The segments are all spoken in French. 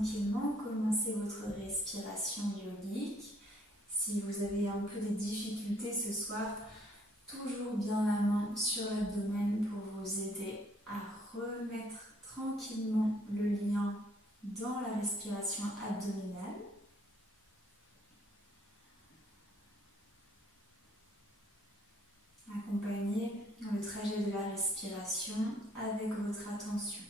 tranquillement, commencez votre respiration yogique. Si vous avez un peu des difficultés ce soir, toujours bien la main sur l'abdomen pour vous aider à remettre tranquillement le lien dans la respiration abdominale. Accompagnez le trajet de la respiration avec votre attention.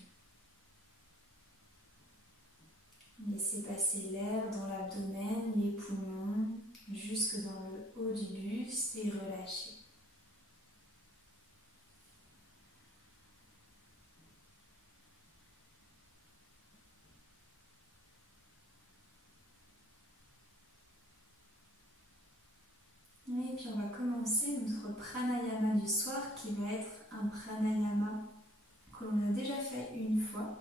Laissez passer l'air dans l'abdomen, les poumons, jusque dans le haut du buste et relâchez. Et puis on va commencer notre pranayama du soir qui va être un pranayama que l'on a déjà fait une fois,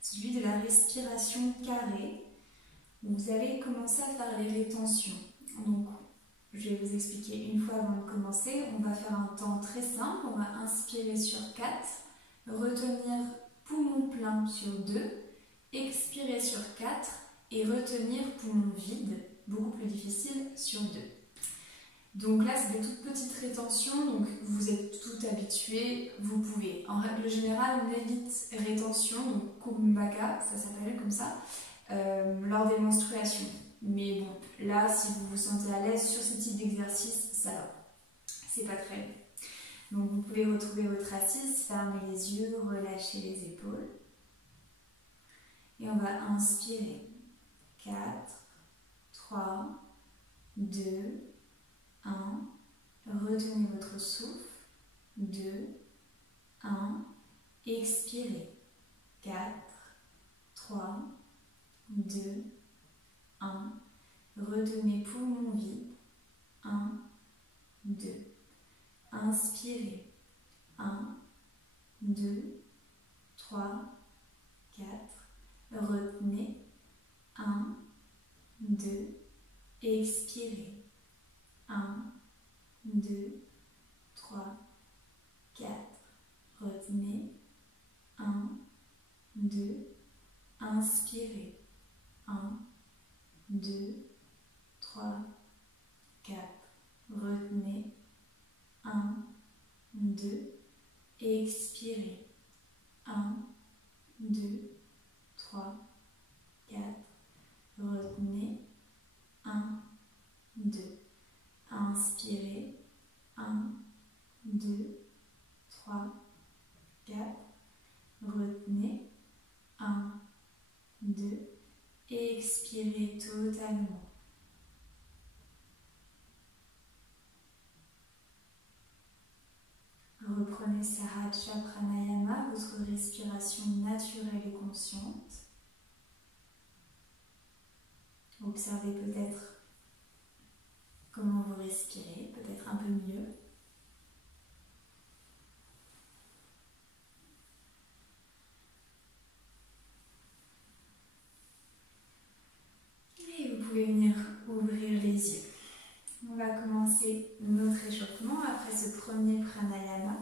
celui de la respiration carrée. Vous allez commencer à faire les rétentions. Donc je vais vous expliquer une fois avant de commencer. On va faire un temps très simple. On va inspirer sur 4, retenir poumon plein sur 2, expirer sur 4 et retenir poumon vide, beaucoup plus difficile, sur 2. Donc là, c'est des toutes petites rétentions, donc vous êtes tout habitués, vous pouvez. En règle générale, on évite rétention, donc kumbhaka, ça s'appelle comme ça, lors des menstruations. Mais bon, là, si vous vous sentez à l'aise sur ce type d'exercice, ça va. C'est pas très long. Donc vous pouvez retrouver votre assise, fermer les yeux, relâcher les épaules. Et on va inspirer. 4, 3, 2, 1, retenez votre souffle, 2, 1, expirez, 4, 3, 2, 1, retenez poumon vide, 1, 2, inspirez, 1, 2, 3, 4, retenez, 1, 2, expirez. 1, 2, 3, 4, retenez, 1, 2, inspirez, 1, 2, 3, 4, retenez, 1, 2, expirez, 1, 2, 3, 4, retenez, 1, 2. Inspirez, 1, 2, 3, 4, retenez, 1, 2, et expirez totalement. Reprenez Sahaja Pranayama, votre respiration naturelle et consciente. Observez peut-être comment vous respirez, peut-être un peu mieux. Et vous pouvez venir ouvrir les yeux. On va commencer notre échauffement après ce premier pranayama.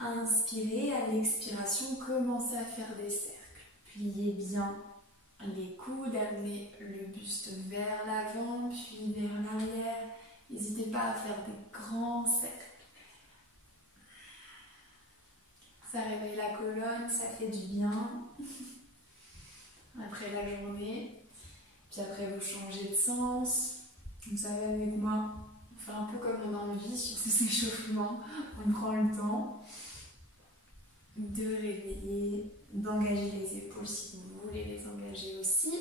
Inspirez, à l'expiration, commencez à faire des cercles. Pliez bien les coudes, amenez le buste vers l'avant, puis vers l'arrière. N'hésitez pas à faire des grands cercles. Ça réveille la colonne, ça fait du bien après la journée. Puis après, vous changez de sens. Vous savez, avec moi, on fait un peu comme on a envie sur ces échauffements. On prend le temps de réveiller, d'engager les épaules si vous voulez les engager aussi.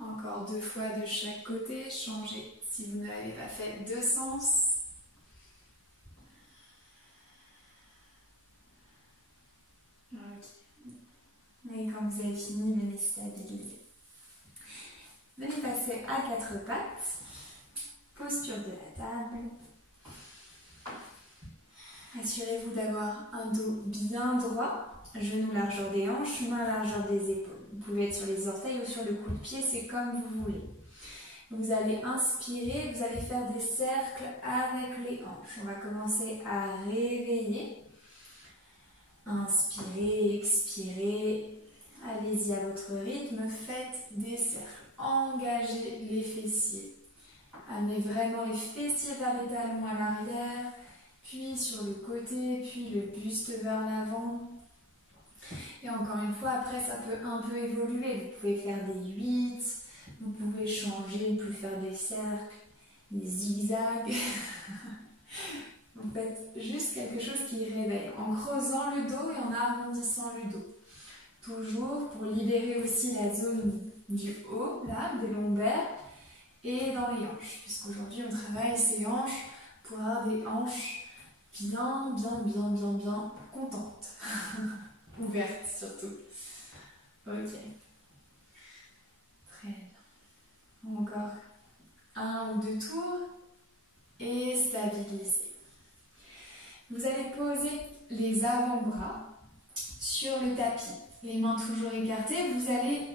Encore 2 fois de chaque côté, changez si vous ne l'avez pas fait, 2 sens. Ok. Et quand vous avez fini, venez stabiliser. Venez passer à 4 pattes. Posture de la table. Assurez-vous d'avoir un dos bien droit, genoux largeur des hanches, mains largeur des épaules. Vous pouvez être sur les orteils ou sur le coup de pied, c'est comme vous voulez. Vous allez inspirer, vous allez faire des cercles avec les hanches. On va commencer à réveiller. Inspirez, expirez. Allez-y à votre rythme. Faites des cercles. Engagez les fessiers. Amenez vraiment les fessiers vers les talons à l'arrière, puis sur le côté, puis le buste vers l'avant. Et encore une fois, après, ça peut un peu évoluer. Vous pouvez faire des 8, vous pouvez changer, vous pouvez faire des cercles, des zigzags. Vous faites juste quelque chose qui réveille, en creusant le dos et en arrondissant le dos. Toujours pour libérer aussi la zone du haut, là, des lombaires, et dans les hanches. Puisqu'aujourd'hui, on travaille ces hanches pour avoir des hanches bien contentes. Ouvertes surtout. Ok. Très bien. Encore un ou deux tours et stabilisez. Vous allez poser les avant-bras sur le tapis. Les mains toujours écartées. Vous allez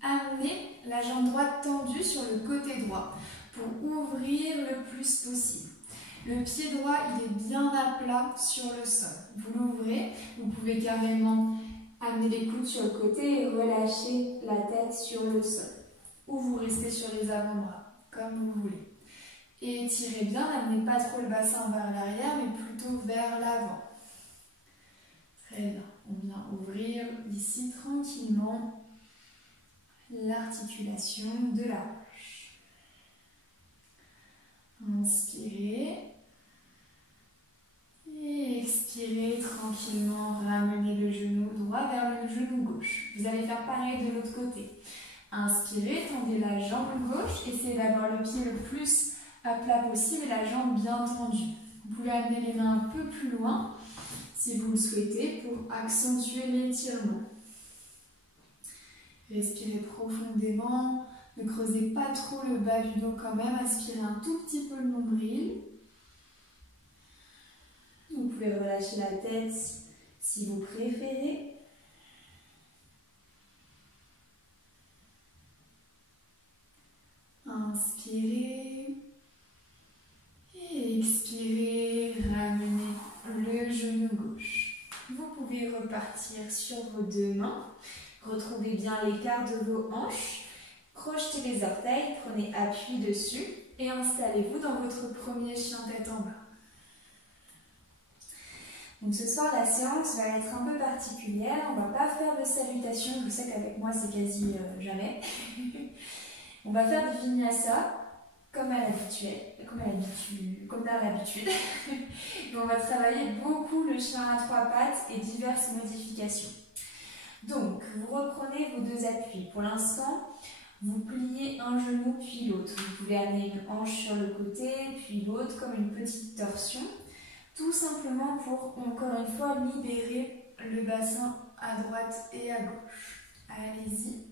amener la jambe droite tendue sur le côté droit pour ouvrir le plus possible. Le pied droit, il est bien à plat sur le sol. Vous l'ouvrez, vous pouvez carrément amener les coudes sur le côté et relâcher la tête sur le sol. Ou vous restez sur les avant-bras, comme vous voulez. Et étirez bien, n'amenez pas trop le bassin vers l'arrière, mais plutôt vers l'avant. Très bien, on vient ouvrir ici tranquillement l'articulation de la hanche. Inspirez. Et expirez tranquillement, ramenez le genou droit vers le genou gauche. Vous allez faire pareil de l'autre côté. Inspirez, tendez la jambe gauche, essayez d'avoir le pied le plus à plat possible et la jambe bien tendue. Vous pouvez amener les mains un peu plus loin si vous le souhaitez pour accentuer l'étirement. Respirez profondément, ne creusez pas trop le bas du dos quand même, aspirez un tout petit peu le nombril. Vous pouvez relâcher la tête si vous préférez. Inspirez et expirez, ramenez le genou gauche. Vous pouvez repartir sur vos deux mains. Retrouvez bien l'écart de vos hanches. Crochetez les orteils, prenez appui dessus et installez-vous dans votre premier chien tête en bas. Donc ce soir, la séance va être un peu particulière. On ne va pas faire de salutation. Je sais qu'avec moi, c'est quasi jamais. On va faire du vinyasa comme à l'habitude. Et on va travailler beaucoup le chien à trois pattes et diverses modifications. Donc, vous reprenez vos deux appuis. Pour l'instant, vous pliez un genou puis l'autre. Vous pouvez amener une hanche sur le côté puis l'autre comme une petite torsion. Tout simplement pour, encore une fois, libérer le bassin à droite et à gauche. Allez-y.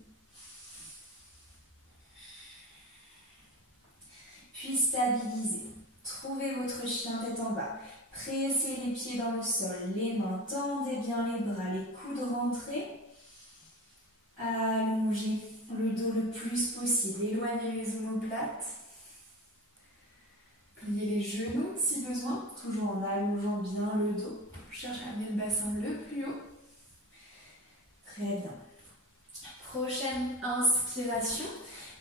Puis stabilisez. Trouvez votre chien tête en bas. Pressez les pieds dans le sol, les mains, tendez bien les bras, les coudes rentrés. Allongez le dos le plus possible. Éloignez les omoplates. Pliez les genoux si besoin, toujours en allongeant bien le dos. Cherchez à amener le bassin le plus haut. Très bien. Prochaine inspiration.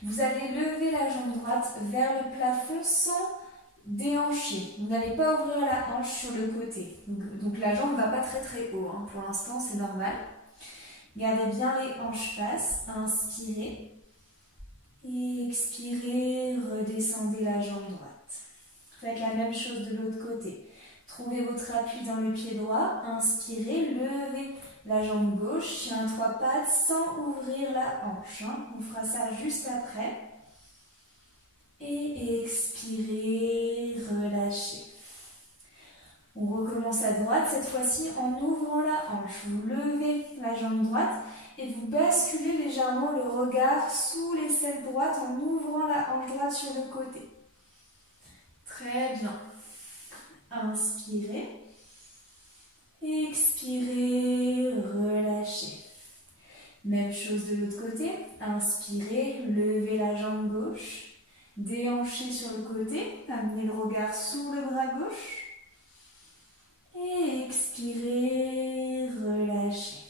Vous allez lever la jambe droite vers le plafond sans déhancher. Vous n'allez pas ouvrir la hanche sur le côté. Donc la jambe ne va pas très haut. Pour l'instant, c'est normal. Gardez bien les hanches basses. Inspirez. Et expirez. Redescendez la jambe droite. Faites la même chose de l'autre côté. Trouvez votre appui dans le pied droit. Inspirez. Levez la jambe gauche, chien à trois pattes, sans ouvrir la hanche. On fera ça juste après. Et expirez, relâchez. On recommence à droite, cette fois-ci en ouvrant la hanche. Vous levez la jambe droite et vous basculez légèrement le regard sous l'aisselle droite en ouvrant la hanche droite sur le côté. Très bien. Inspirez. Expirez, relâchez. Même chose de l'autre côté. Inspirez, levez la jambe gauche. Déhanchez sur le côté. Amenez le regard sous le bras gauche. Et expirez, relâchez.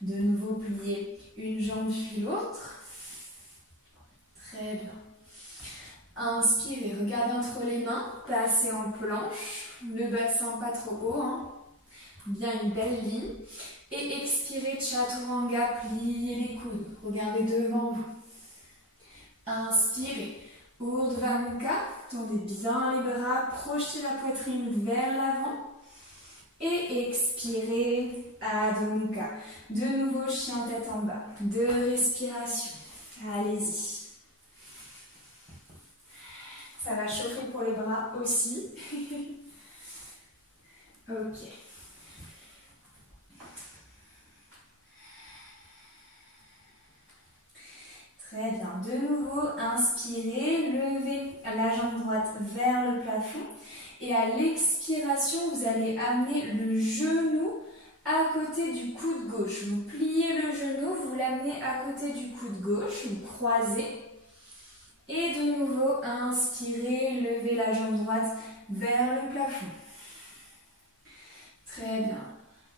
De nouveau, pliez une jambe puis l'autre. Très bien. Inspirez, regardez entre les mains, passez en planche, le bassin pas trop haut, hein. Bien une belle ligne. Et expirez, Chaturanga, pliez les coudes, regardez devant vous. Inspirez, Urdhva Mukha, tendez bien les bras, projetez la poitrine vers l'avant. Et expirez, Adho Mukha. De nouveau, chien tête en bas. 2 respirations. Allez-y. Ça va chauffer pour les bras aussi. Ok. Très bien. De nouveau, inspirez, levez la jambe droite vers le plafond. Et à l'expiration, vous allez amener le genou à côté du coude gauche. Vous pliez le genou, vous l'amenez à côté du coude gauche, vous croisez. Et de nouveau, inspirez, levez la jambe droite vers le plafond. Très bien.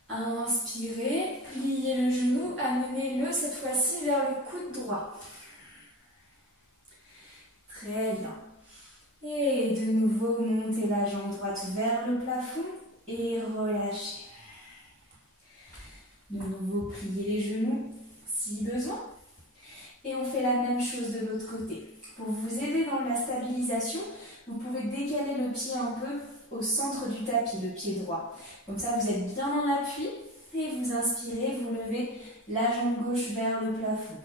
Inspirez, pliez le genou, amenez-le cette fois-ci vers le coude droit. Très bien. Et de nouveau, montez la jambe droite vers le plafond et relâchez. De nouveau, pliez les genoux si besoin. Et on fait la même chose de l'autre côté. Pour vous aider dans la stabilisation, vous pouvez décaler le pied un peu au centre du tapis, le pied droit. Comme ça, vous êtes bien en appui et vous inspirez, vous levez la jambe gauche vers le plafond.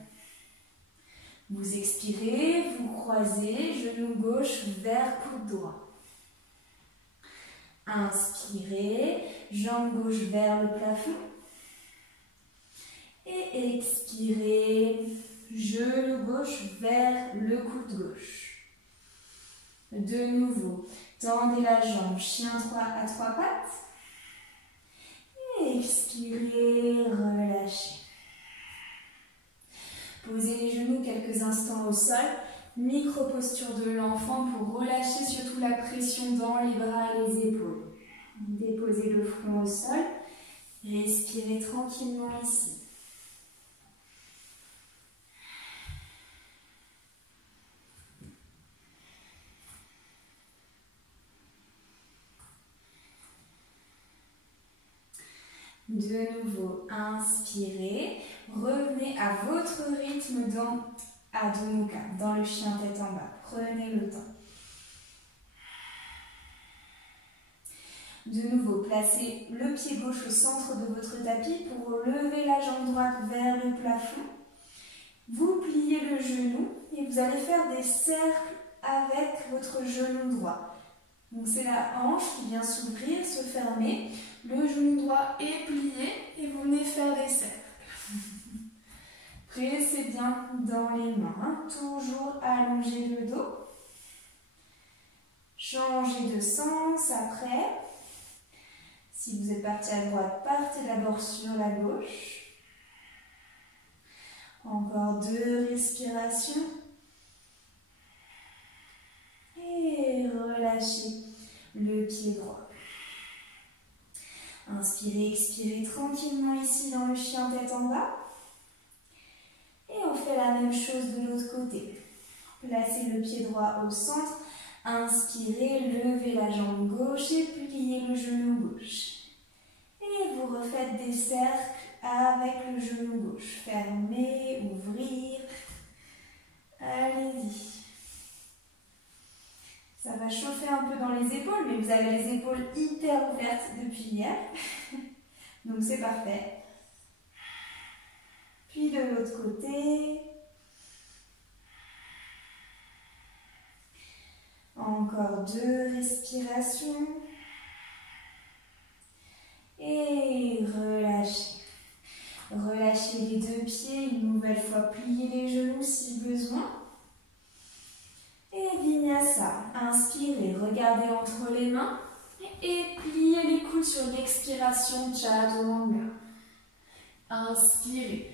Vous expirez, vous croisez, genou gauche vers coude droit. Inspirez, jambe gauche vers le plafond. Et expirez, genou gauche vers le coude gauche. De nouveau, tendez la jambe, chien à 3 pattes. Et expirez, relâchez. Posez les genoux quelques instants au sol. Micro-posture de l'enfant pour relâcher surtout la pression dans les bras et les épaules. Déposez le front au sol. Respirez tranquillement ici. De nouveau, inspirez, revenez à votre rythme dans Adho Mukha, dans le chien tête en bas. Prenez le temps. De nouveau, placez le pied gauche au centre de votre tapis pour lever la jambe droite vers le plafond. Vous pliez le genou et vous allez faire des cercles avec votre genou droit. Donc c'est la hanche qui vient s'ouvrir, se fermer. Le genou droit est plié et vous venez faire des cercles. Pressez bien dans les mains, toujours allongez le dos. Changez de sens après. Si vous êtes parti à droite, partez d'abord sur la gauche. Encore 2 respirations. Et relâchez le pied droit. Inspirez, expirez tranquillement ici dans le chien tête en bas. Et on fait la même chose de l'autre côté. Placez le pied droit au centre. Inspirez, levez la jambe gauche et pliez le genou gauche. Et vous refaites des cercles avec le genou gauche. Fermez, ouvrir. Allez-y. Ça va chauffer un peu dans les épaules, mais vous avez les épaules hyper ouvertes depuis hier. Donc c'est parfait. Puis de l'autre côté. Encore 2 respirations. Et relâchez. Relâchez les 2 pieds, une nouvelle fois pliez les genoux si besoin. Et Vinyasa, inspirez, regardez entre les mains et pliez les coudes sur l'expiration Chaturanga. Inspirez,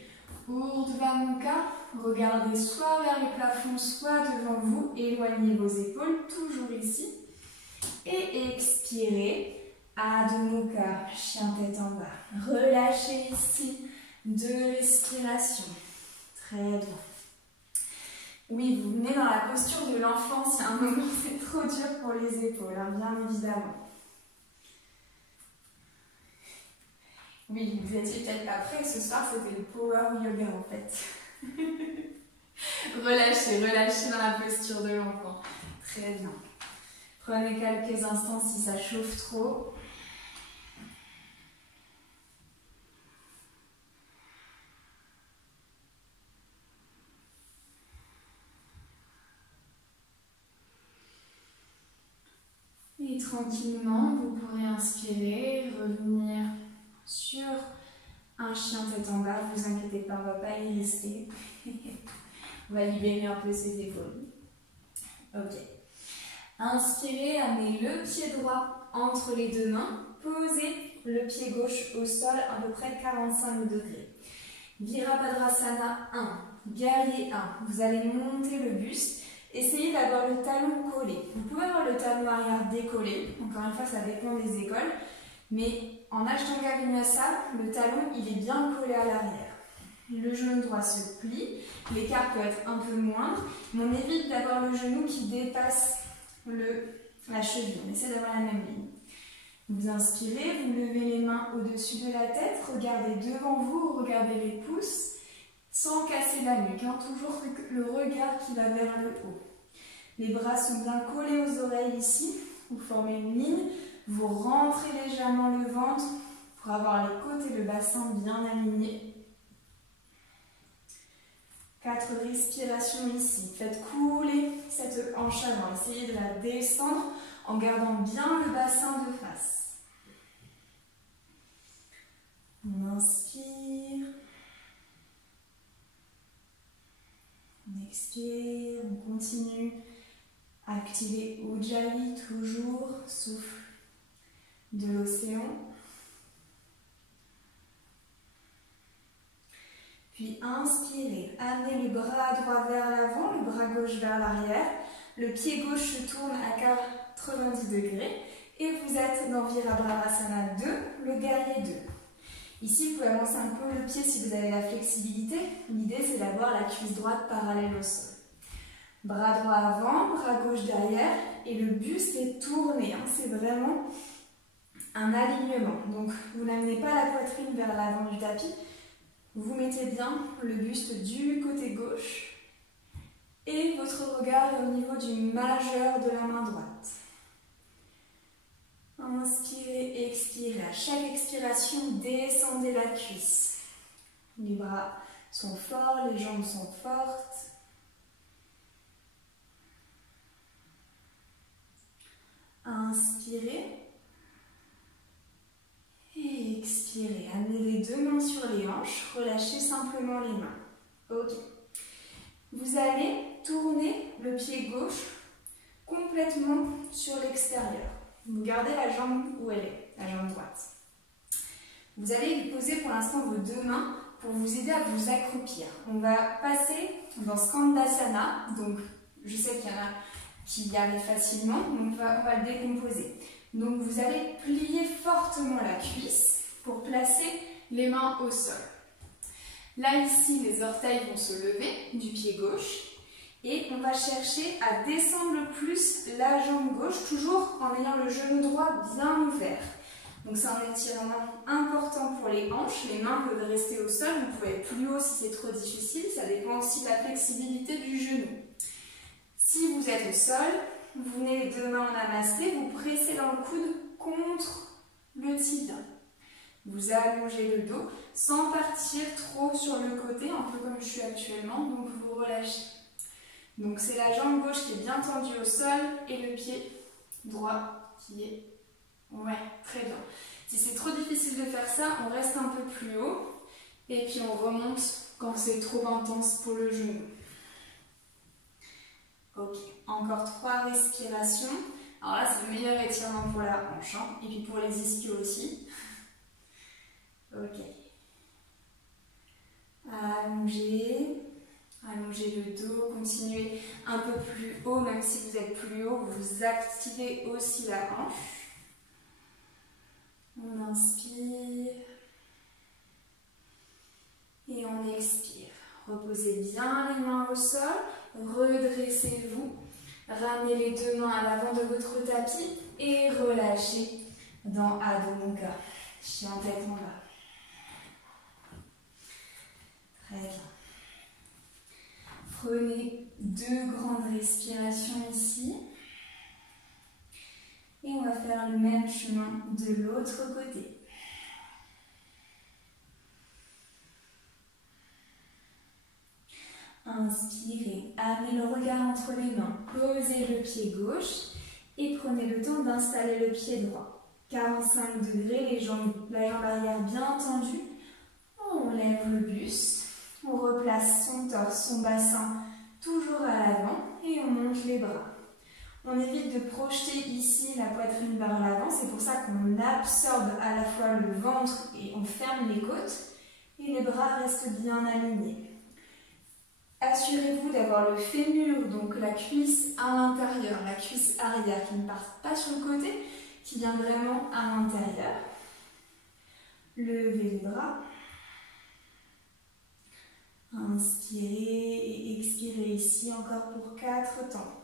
Urdhva Mukha, regardez soit vers le plafond, soit devant vous, éloignez vos épaules, toujours ici. Et expirez, Adho Mukha, chien tête en bas. Relâchez ici, 2 respirations. Très bien. Oui, vous venez dans la posture de l'enfant si à un moment c'est trop dur pour les épaules, hein, bien évidemment. Oui, vous étiez peut-être pas prêts, ce soir c'était le power yoga en fait. Relâchez, relâchez dans la posture de l'enfant. Très bien. Prenez quelques instants si ça chauffe trop. Et tranquillement, vous pourrez inspirer, revenir sur un chien tête en bas. Ne vous inquiétez pas, on ne va pas y rester. On va libérer un peu ses épaules. Ok. Inspirez, amenez le pied droit entre les 2 mains. Posez le pied gauche au sol à peu près 45 degrés. Virabhadrasana 1, guerrier 1. Vous allez monter le buste. Essayez d'avoir le talon collé. Vous pouvez avoir le talon arrière décollé. Encore une fois, ça dépend des écoles. Mais en Ashtanga Vinyasa, le talon, il est bien collé à l'arrière. Le genou droit se plie. L'écart peut être un peu moindre. Mais on évite d'avoir le genou qui dépasse la cheville. On essaie d'avoir la même ligne. Vous inspirez, vous levez les mains au-dessus de la tête. Regardez devant vous, regardez les pouces. Sans casser la nuque, hein, toujours le regard qui va vers le haut. Les bras sont bien collés aux oreilles ici. Vous formez une ligne. Vous rentrez légèrement le ventre pour avoir les côtes et le bassin bien alignés. 4 respirations ici. Faites couler cette hanche avant. Essayez de la descendre en gardant bien le bassin de face. On inspire. On expire, on continue. Activez Ujjayi, toujours, souffle de l'océan. Puis inspirez, amenez le bras droit vers l'avant, le bras gauche vers l'arrière. Le pied gauche se tourne à 90 degrés. Et vous êtes dans Virabhadrasana 2, le guerrier 2. Ici, vous pouvez avancer un peu le pied si vous avez la flexibilité. L'idée, c'est d'avoir la cuisse droite parallèle au sol. Bras droit avant, bras gauche derrière. Et le buste est tourné. Hein. C'est vraiment un alignement. Donc, vous n'amenez pas la poitrine vers l'avant du tapis. Vous mettez bien le buste du côté gauche. Et votre regard est au niveau du majeur de la main droite. Inspirez, expirez. À chaque expiration, descendez la cuisse. Les bras sont forts, les jambes sont fortes. Inspirez. Et expirez. Amenez les 2 mains sur les hanches. Relâchez simplement les mains. Ok. Vous allez tourner le pied gauche complètement sur l'extérieur. Vous gardez la jambe où elle est, la jambe droite. Vous allez poser pour l'instant vos 2 mains pour vous aider à vous accroupir. On va passer dans Skandasana. Donc, je sais qu'il y en a qui y arrivent facilement, donc on va le décomposer. Donc, vous allez plier fortement la cuisse pour placer les mains au sol. Là, ici, les orteils vont se lever du pied gauche. Et on va chercher à descendre le plus la jambe gauche, toujours en ayant le genou droit bien ouvert. Donc c'est un étirement important pour les hanches. Les mains peuvent rester au sol, vous pouvez être plus haut si c'est trop difficile. Ça dépend aussi de la flexibilité du genou. Si vous êtes au sol, vous venez les 2 mains en namasté, vous pressez dans le coude contre le tibia. Vous allongez le dos sans partir trop sur le côté, un peu comme je suis actuellement, donc vous relâchez. Donc c'est la jambe gauche qui est bien tendue au sol et le pied droit qui est... Ouais, très bien. Si c'est trop difficile de faire ça, on reste un peu plus haut et puis on remonte quand c'est trop intense pour le genou. Ok, encore 3 respirations. Alors là, c'est le meilleur étirement pour la hanche, hein, et puis pour les ischios aussi. Ok. Allongez. Allongez le dos, continuez un peu plus haut, même si vous êtes plus haut, vous activez aussi la hanche. On inspire et on expire. Reposez bien les mains au sol, redressez-vous, ramenez les deux mains à l'avant de votre tapis et relâchez dans Adho Mukha, chien tête en bas. Très bien. Prenez 2 grandes respirations ici. Et on va faire le même chemin de l'autre côté. Inspirez, amenez le regard entre les mains, posez le pied gauche et prenez le temps d'installer le pied droit. 45 degrés, la jambe arrière bien tendue. On lève le buste, on replace son torse, son bassin toujours à l'avant et on monte les bras. On évite de projeter ici la poitrine vers l'avant, c'est pour ça qu'on absorbe à la fois le ventre et on ferme les côtes et les bras restent bien alignés. Assurez-vous d'avoir le fémur, donc la cuisse à l'intérieur, la cuisse arrière qui ne part pas sur le côté, qui vient vraiment à l'intérieur. Levez les bras. Inspirez et expirez ici encore pour 4 temps.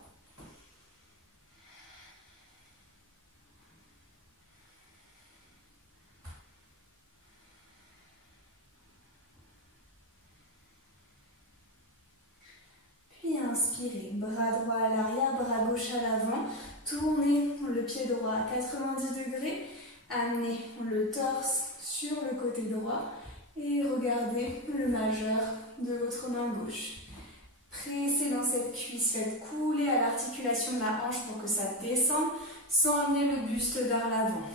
Inspirez, bras droit à l'arrière, bras gauche à l'avant, tournez le pied droit à 90 degrés, amenez le torse sur le côté droit et regardez le majeur de votre main gauche. Pressez dans cette cuisse, faites couler à l'articulation de la hanche pour que ça descende sans amener le buste vers l'avant.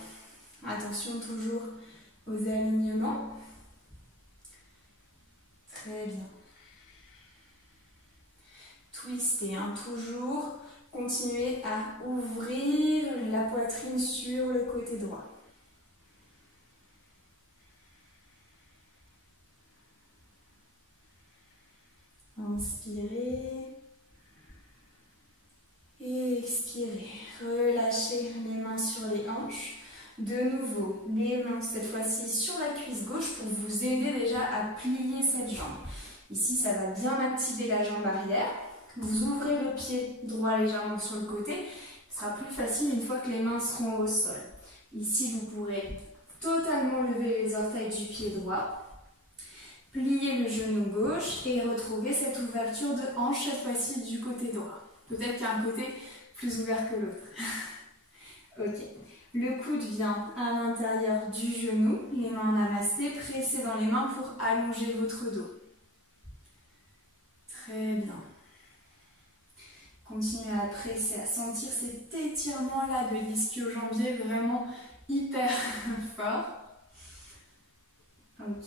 Attention toujours aux alignements. Très bien. Twistez, toujours. Continuez à ouvrir la poitrine sur le côté droit. Inspirez. Et expirez. Relâchez les mains sur les hanches. De nouveau, les mains cette fois-ci sur la cuisse gauche pour vous aider déjà à plier cette jambe. Ici, ça va bien activer la jambe arrière. Vous ouvrez le pied droit légèrement sur le côté. Ce sera plus facile une fois que les mains seront au sol. Ici, vous pourrez totalement lever les orteils du pied droit. Plier le genou gauche et retrouver cette ouverture de hanche cette fois-ci du côté droit. Peut-être qu'il y a un côté plus ouvert que l'autre. Ok. Le coude vient à l'intérieur du genou. Les mains en namasté. Pressez dans les mains pour allonger votre dos. Très bien. Continuez à presser, à sentir cet étirement-là de l'ischio-jambier vraiment hyper fort. Ok.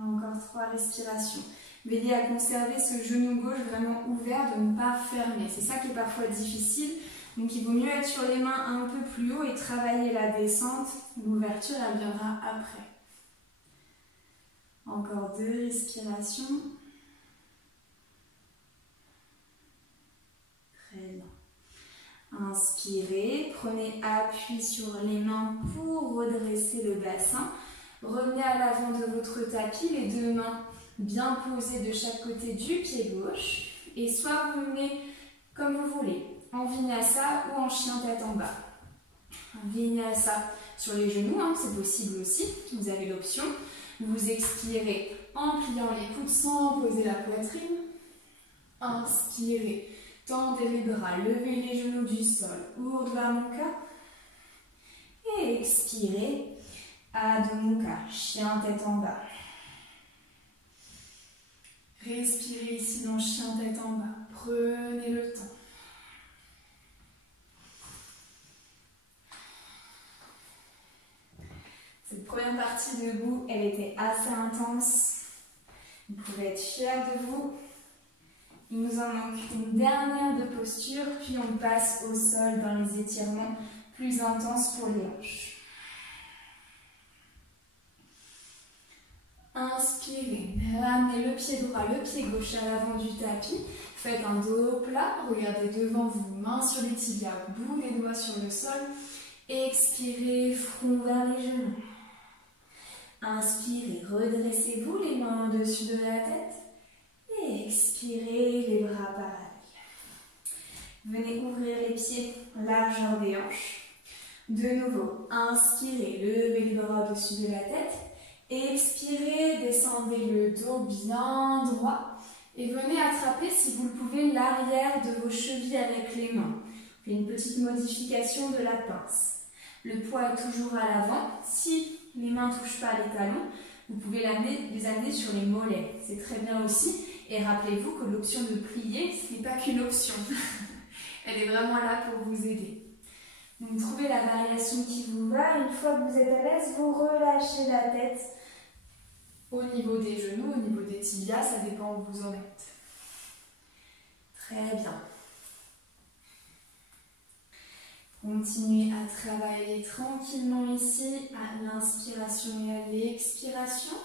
Encore 3 respirations. Veillez à conserver ce genou gauche vraiment ouvert, de ne pas fermer. C'est ça qui est parfois difficile. Donc il vaut mieux être sur les mains un peu plus haut et travailler la descente. L'ouverture, elle viendra après. Encore 2 respirations. Très bien. Inspirez, prenez appui sur les mains pour redresser le bassin. Revenez à l'avant de votre tapis, les 2 mains bien posées de chaque côté du pied gauche. Et soit vous menez comme vous voulez, en vinyasa ou en chien tête en bas. En vinyasa sur les genoux, c'est possible aussi, vous avez l'option. Vous expirez en pliant les coudes sans poser la poitrine. Inspirez. Tendez les bras, levez les genoux du sol, Urdhva Mukha. Et expirez, Adho Mukha, chien tête en bas. Respirez ici dans chien tête en bas, prenez le temps. Cette première partie debout, elle était assez intense. Vous pouvez être fiers de vous. Il nous en manque une dernière de posture, puis on passe au sol dans les étirements plus intenses pour les hanches. Inspirez, ramenez le pied droit, le pied gauche à l'avant du tapis. Faites un dos plat, regardez devant vous, mains sur les tibias, bout les doigts sur le sol. Expirez, front vers les genoux. Inspirez, redressez-vous les mains au-dessus de la tête. Et expirez, les bras parallèles. Venez ouvrir les pieds, largeur des hanches. De nouveau, inspirez, levez les bras au-dessus de la tête. Expirez, descendez le dos bien droit. Et venez attraper, si vous le pouvez, l'arrière de vos chevilles avec les mains. Faites une petite modification de la pince. Le poids est toujours à l'avant. Si les mains ne touchent pas les talons, vous pouvez les amener sur les mollets. C'est très bien aussi. Et rappelez-vous que l'option de plier, ce n'est pas qu'une option. Elle est vraiment là pour vous aider. Donc trouvez la variation qui vous va. Une fois que vous êtes à l'aise, vous relâchez la tête au niveau des genoux, au niveau des tibias, ça dépend où vous en êtes. Très bien. Continuez à travailler tranquillement ici à l'inspiration et à l'expiration.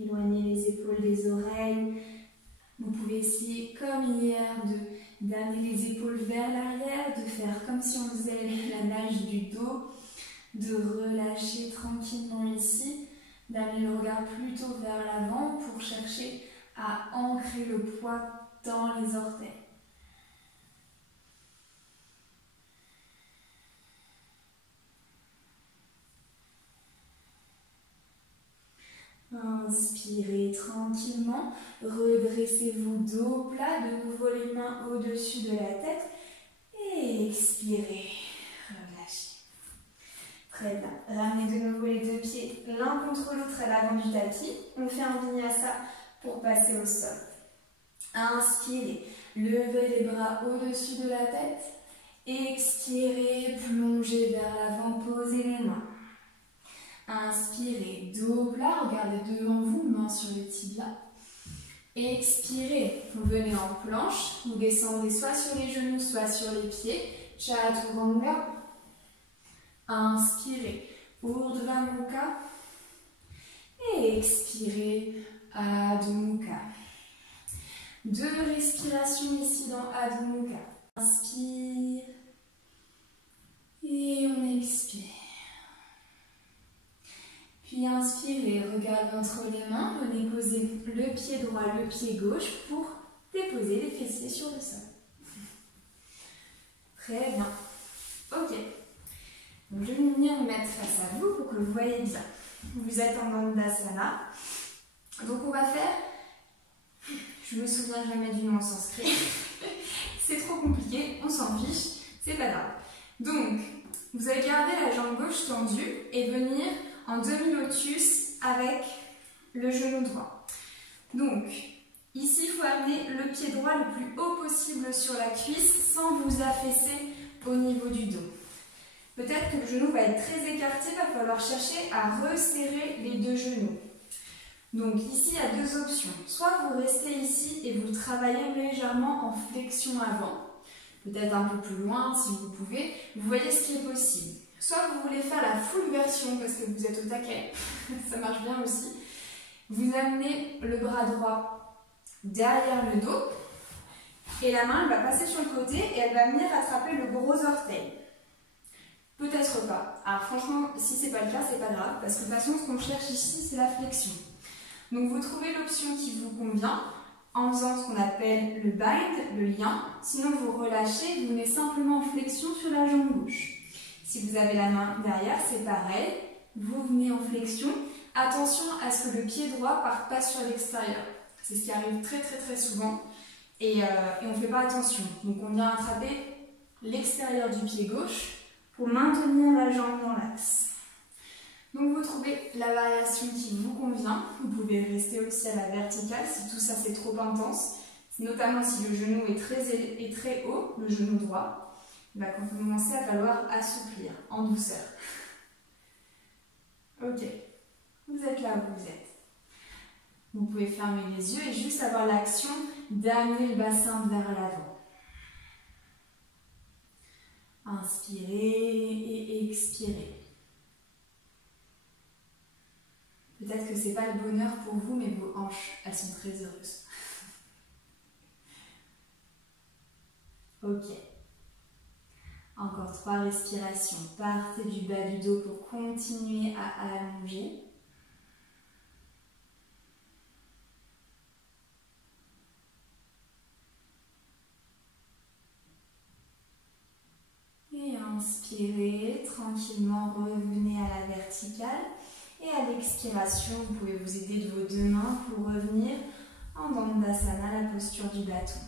Éloignez les épaules des oreilles. Vous pouvez essayer, comme hier, d'amener les épaules vers l'arrière, de faire comme si on faisait la nage du dos, de relâcher tranquillement ici, d'amener le regard plutôt vers l'avant pour chercher à ancrer le poids dans les orteils. Inspirez tranquillement, redressez-vous dos plat, de nouveau les mains au-dessus de la tête et expirez, relâchez. Très bien, ramenez de nouveau les deux pieds l'un contre l'autre à l'avant du tapis. On fait un vinyasa pour passer au sol. Inspirez, levez les bras au-dessus de la tête. Expirez, plongez vers l'avant, posez les mains. Inspirez, dos plat, regardez devant vous, mains sur les tibias. Expirez, vous venez en planche, vous descendez soit sur les genoux, soit sur les pieds. Chaturanga. Inspirez, Urdhva Mukha. Et expirez, Adho Mukha. 2 respirations ici dans Adho Mukha. Inspire. Et on expire. Puis inspirez, regardez entre les mains, venez poser le pied droit, le pied gauche pour déposer les fessiers sur le sol. Très bien. Ok. Donc je vais venir me mettre face à vous pour que vous voyez bien. Vous êtes en Dandasana. Donc on va faire, je me souviens jamais du nom en sanskrit, c'est trop compliqué, on s'en fiche, c'est pas grave. Donc, vous allez garder la jambe gauche tendue et venir en demi-lotus avec le genou droit. Donc, ici, il faut amener le pied droit le plus haut possible sur la cuisse sans vous affaisser au niveau du dos. Peut-être que le genou va être très écarté, il va falloir chercher à resserrer les deux genoux. Donc ici, il y a 2 options. Soit vous restez ici et vous travaillez légèrement en flexion avant, peut-être un peu plus loin si vous pouvez. Vous voyez ce qui est possible. Soit vous voulez faire la full version parce que vous êtes au taquet, ça marche bien aussi. Vous amenez le bras droit derrière le dos et la main elle va passer sur le côté et elle va venir attraper le gros orteil. Peut-être pas. Alors franchement, si c'est pas le cas, c'est pas grave parce que de toute façon, ce qu'on cherche ici, c'est la flexion. Donc vous trouvez l'option qui vous convient en faisant ce qu'on appelle le bind, le lien. Sinon vous relâchez, vous venez simplement en flexion sur la jambe gauche. Si vous avez la main derrière, c'est pareil. Vous venez en flexion. Attention à ce que le pied droit ne parte pas sur l'extérieur. C'est ce qui arrive très souvent et on ne fait pas attention. Donc on vient attraper l'extérieur du pied gauche pour maintenir la jambe dans l'axe. Donc vous trouvez la variation qui vous convient. Vous pouvez rester aussi à la verticale si tout ça c'est trop intense. Notamment si le genou est très haut, le genou droit. Il va commencer à falloir assouplir en douceur. Ok, vous êtes là où vous êtes. Vous pouvez fermer les yeux et juste avoir l'action d'amener le bassin vers l'avant. Inspirez et expirez. Peut-être Peut-être que c'est pas le bonheur pour vous, mais vos hanches, elles sont très heureuses. Ok. Encore 3 respirations. Partez du bas du dos pour continuer à allonger. Et inspirez, tranquillement revenez à la verticale. Et à l'expiration, vous pouvez vous aider de vos 2 mains pour revenir en Dandasana, la posture du bâton.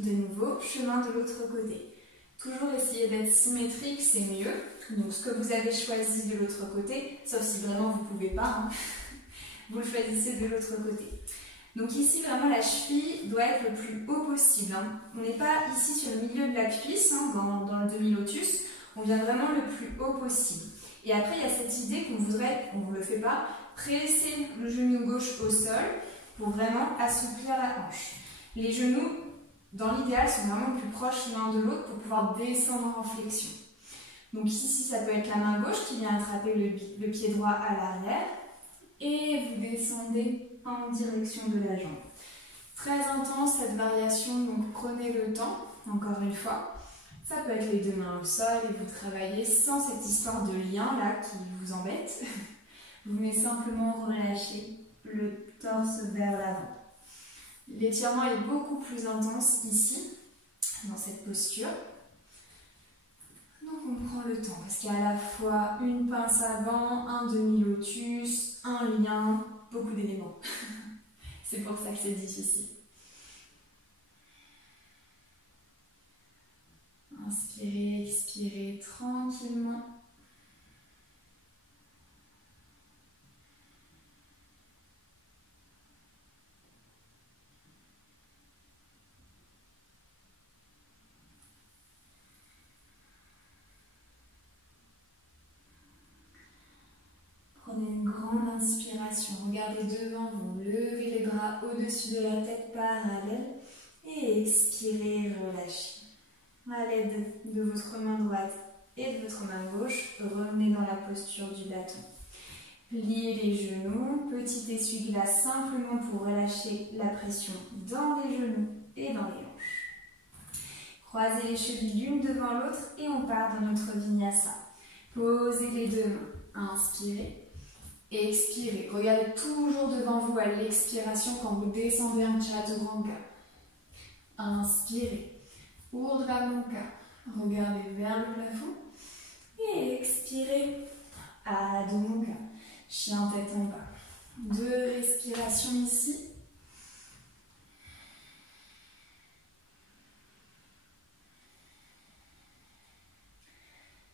De nouveau, chemin de l'autre côté. Toujours essayer d'être symétrique, c'est mieux. Donc ce que vous avez choisi de l'autre côté, sauf si vraiment vous ne pouvez pas, hein, vous le choisissez de l'autre côté. Donc ici, vraiment, la cheville doit être le plus haut possible. Hein. On n'est pas ici sur le milieu de la cuisse, hein, dans le demi-lotus. On vient vraiment le plus haut possible. Et après, il y a cette idée qu'on voudrait, on ne le fait pas, presser le genou gauche au sol pour vraiment assouplir la hanche. Les genoux, dans l'idéal, sont vraiment plus proches l'un de l'autre pour pouvoir descendre en flexion. Donc ici, ça peut être la main gauche qui vient attraper le pied droit à l'arrière. Et vous descendez en direction de la jambe. Très intense cette variation, donc prenez le temps, encore une fois. Ça peut être les 2 mains au sol et vous travaillez sans cette histoire de lien là qui vous embête. Vous venez simplement relâcher le torse vers l'avant. L'étirement est beaucoup plus intense ici, dans cette posture. Donc on prend le temps parce qu'il y a à la fois une pince avant, un demi-lotus, un lien, beaucoup d'éléments. C'est pour ça que c'est difficile. Inspirez, expirez tranquillement. Prenez une grande inspiration, regardez devant vous, levez les bras au-dessus de la tête parallèle et expirez, relâchez. À l'aide de votre main droite et de votre main gauche, revenez dans la posture du bâton. Pliez les genoux, petit essuie-glace simplement pour relâcher la pression dans les genoux et dans les hanches. Croisez les chevilles l'une devant l'autre et on part dans notre vinyasa. Posez les 2 mains, inspirez, expirez. Regardez toujours devant vous à l'expiration quand vous descendez en Chaturanga. Inspirez. Urdhva Mukha, regardez vers le plafond et expirez Adho Mukha, chien tête en bas. 2 respirations ici.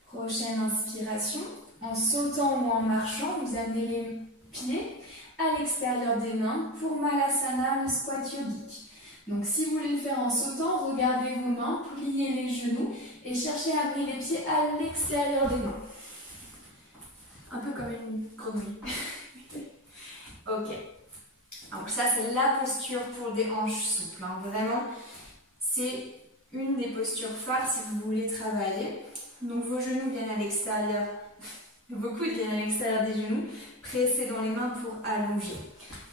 Prochaine inspiration, en sautant ou en marchant, vous amenez les pieds à l'extérieur des mains pour Malasana, le squat yogique. Donc si vous voulez le faire en sautant, regardez vos mains, pliez les genoux et cherchez à amener les pieds à l'extérieur des mains. Un peu comme une grenouille. Ok. Donc ça c'est la posture pour des hanches souples. Hein. Vraiment, c'est une des postures phares si vous voulez travailler. Donc vos genoux viennent à l'extérieur, vos coudes viennent à l'extérieur des genoux, pressez dans les mains pour allonger.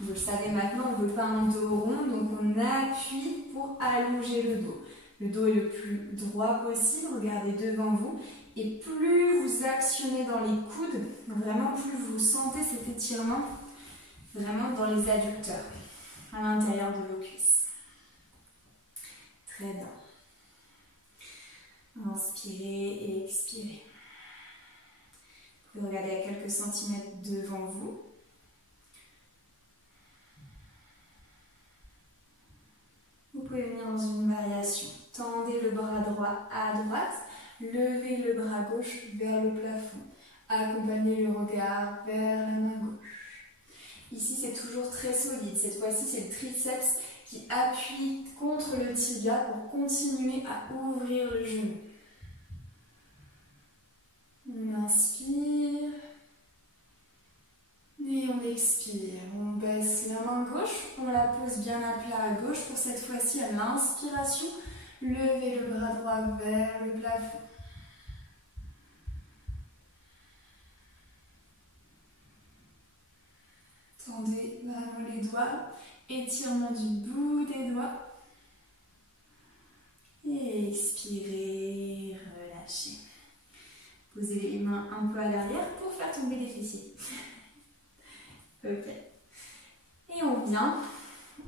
Vous le savez maintenant, on ne veut pas un dos rond, donc on appuie pour allonger le dos. Le dos est le plus droit possible, regardez devant vous. Et plus vous actionnez dans les coudes, vraiment plus vous sentez cet étirement vraiment dans les adducteurs, à l'intérieur de vos cuisses. Très bien. Inspirez et expirez. Vous pouvez regarder à quelques centimètres devant vous. Vous pouvez venir dans une variation. Tendez le bras droit à droite, levez le bras gauche vers le plafond. Accompagnez le regard vers la main gauche. Ici, c'est toujours très solide. Cette fois-ci, c'est le triceps qui appuie contre le tibia pour continuer à ouvrir le genou. On inspire. Et on expire, on baisse la main gauche, on la pose bien à plat à gauche. Pour cette fois-ci, à l'inspiration, levez le bras droit vers le plafond. Tendez vraiment les doigts. Étirement du bout des doigts. Et expirez, relâchez. Posez les mains un peu à l'arrière pour faire tomber les fessiers. Ok. Et on vient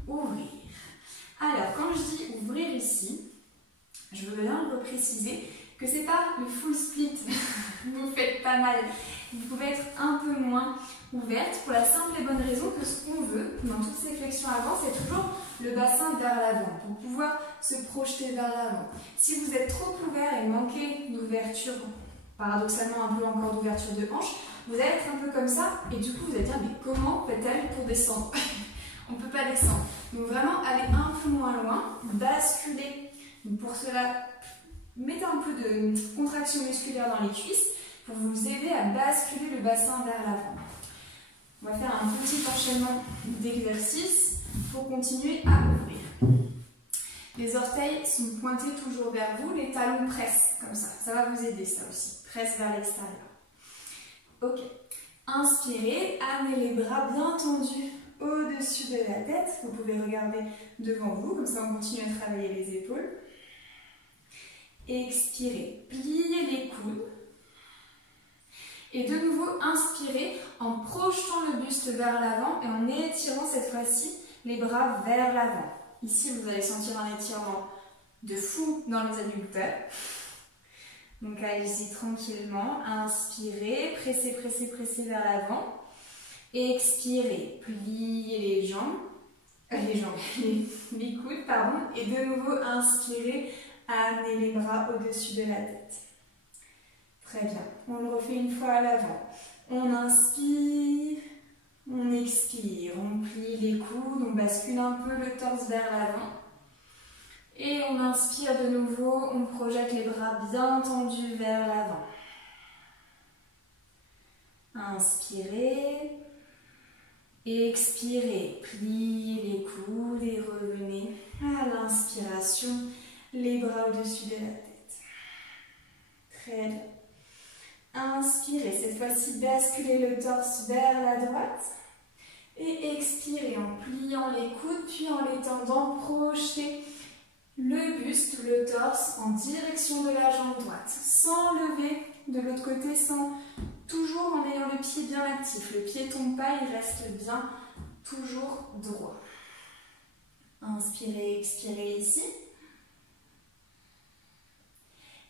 ouvrir. Alors, quand je dis ouvrir ici, je veux bien repréciser que c'est pas le full split. Vous faites pas mal. Vous pouvez être un peu moins ouverte pour la simple et bonne raison que ce qu'on veut dans toutes ces flexions avant, c'est toujours le bassin vers l'avant pour pouvoir se projeter vers l'avant. Si vous êtes trop ouvert et manquez d'ouverture, paradoxalement un peu encore d'ouverture de hanche, vous allez être un peu comme ça et du coup vous allez dire mais comment fait-elle pour descendre? On ne peut pas descendre. Donc vraiment aller un peu moins loin, basculer. Donc pour cela, mettez un peu de contraction musculaire dans les cuisses pour vous aider à basculer le bassin vers l'avant. On va faire un petit enchaînement d'exercices pour continuer à ouvrir. Les orteils sont pointés toujours vers vous, les talons pressent comme ça. Ça va vous aider ça aussi. Presse vers l'extérieur. Ok. Inspirez, amenez les bras bien tendus au-dessus de la tête. Vous pouvez regarder devant vous, comme ça on continue à travailler les épaules. Expirez, pliez les coudes. Et de nouveau, inspirez en projetant le buste vers l'avant et en étirant cette fois-ci les bras vers l'avant. Ici, vous allez sentir un étirement de fou dans les adducteurs. Donc allez-y tranquillement, inspirez, pressez, pressez, pressez vers l'avant. Expirez, pliez les jambes, les coudes, pardon. Et de nouveau, inspirez, amenez les bras au-dessus de la tête. Très bien, on le refait une fois à l'avant. On inspire, on expire, on plie les coudes, on bascule un peu le torse vers l'avant. Et on inspire de nouveau, on projette les bras bien tendus vers l'avant. Inspirez, expirez, pliez les coudes et revenez à l'inspiration, les bras au-dessus de la tête. Très bien. Inspirez, cette fois-ci basculez le torse vers la droite. Et expirez en pliant les coudes, puis en les tendant, projetez le buste, le torse en direction de la jambe droite. Sans lever de l'autre côté, toujours en ayant le pied bien actif. Le pied ne tombe pas, il reste bien, toujours droit. Inspirez, expirez ici.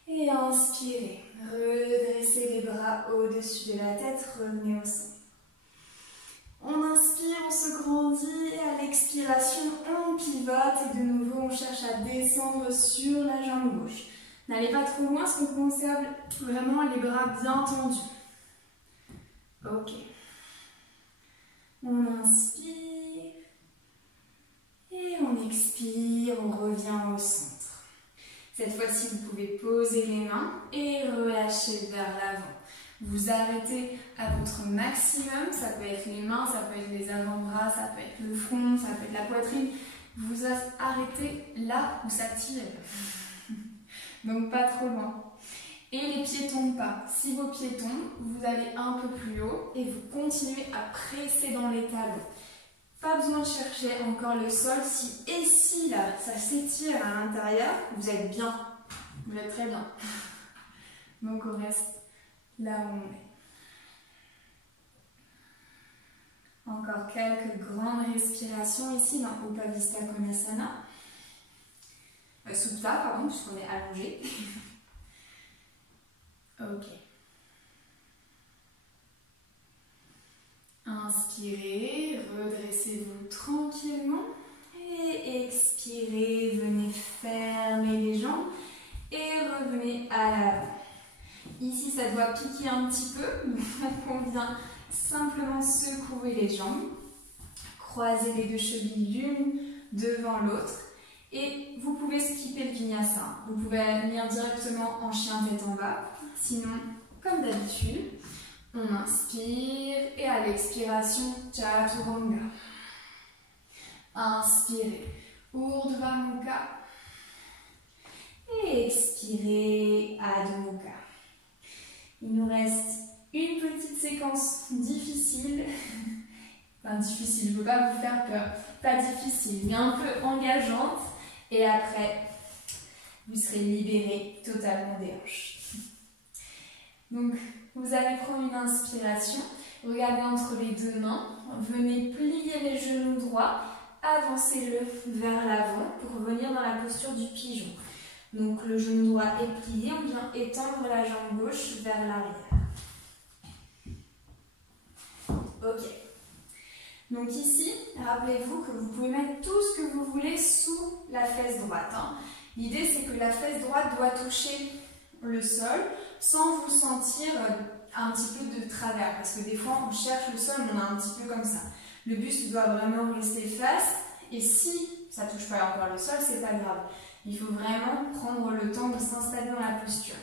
Et inspirez, redressez les bras au-dessus de la tête, revenez au centre. On inspire, on se grandit et à l'expiration, on pivote et de nouveau on cherche à descendre sur la jambe gauche. N'allez pas trop loin parce qu'on conserve vraiment les bras bien tendus. Ok. On inspire et on expire, on revient au centre. Cette fois-ci, vous pouvez poser les mains et relâcher vers l'avant. Vous arrêtez à votre maximum, ça peut être les mains, ça peut être les avant-bras, ça peut être le front, ça peut être la poitrine. Vous arrêtez là où ça tire. Donc pas trop loin. Et les pieds ne tombent pas. Si vos pieds tombent, vous allez un peu plus haut et vous continuez à presser dans les talons. Pas besoin de chercher encore le sol. Si et si là, ça s'étire à l'intérieur, vous êtes bien. Vous êtes très bien. Donc on reste là où on est. Encore quelques grandes respirations ici dans Upavistha Konasana. Supta, pardon, puisqu'on est allongé. Ok. Inspirez, redressez-vous tranquillement. Et expirez, venez fermer les jambes et revenez à l'avant. Ici, ça doit piquer un petit peu, donc on vient simplement secouer les jambes, croiser les deux chevilles l'une devant l'autre et vous pouvez skipper le vinyasa. Vous pouvez venir directement en chien tête en bas, sinon, comme d'habitude, on inspire et à l'expiration, Chaturanga. Inspirez, Urdhva Mukha et expirez, Adho Mukha. Il nous reste une petite séquence difficile Enfin, difficile, je ne veux pas vous faire peur. Pas difficile, mais un peu engageante. Et après, vous serez libéré totalement des hanches. Donc, vous allez prendre une inspiration. Regardez entre les deux mains. Venez plier les genoux droits. Avancez-le vers l'avant pour revenir dans la posture du pigeon. Donc, le genou droit est plié. On vient étendre la jambe gauche vers l'arrière. Ok. Donc ici, rappelez-vous que vous pouvez mettre tout ce que vous voulez sous la fesse droite. L'idée, c'est que la fesse droite doit toucher le sol sans vous sentir un petit peu de travers. Parce que des fois, on cherche le sol, mais on a un petit peu comme ça. Le buste doit vraiment rester face. Et si ça ne touche pas encore le sol, c'est pas grave. Il faut vraiment prendre le temps de s'installer dans la posture.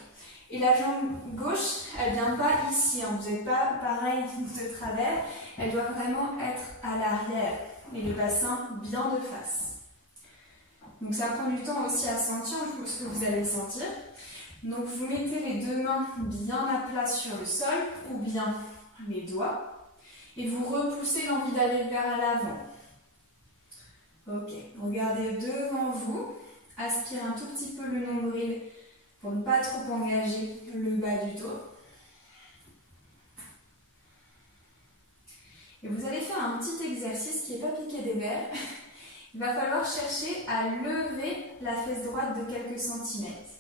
Et la jambe gauche, elle ne vient pas ici, vous n'êtes pas pareil de travers, elle doit vraiment être à l'arrière et le bassin bien de face. Donc ça prend du temps aussi à sentir, je pense que vous allez le sentir. Donc vous mettez les deux mains bien à plat sur le sol ou bien les doigts et vous repoussez l'envie d'aller vers l'avant. Ok, regardez devant vous, aspirez un tout petit peu le nombril pour ne pas trop engager le bas du dos. Et vous allez faire un petit exercice qui n'est pas piqué des verres. Il va falloir chercher à lever la fesse droite de quelques centimètres.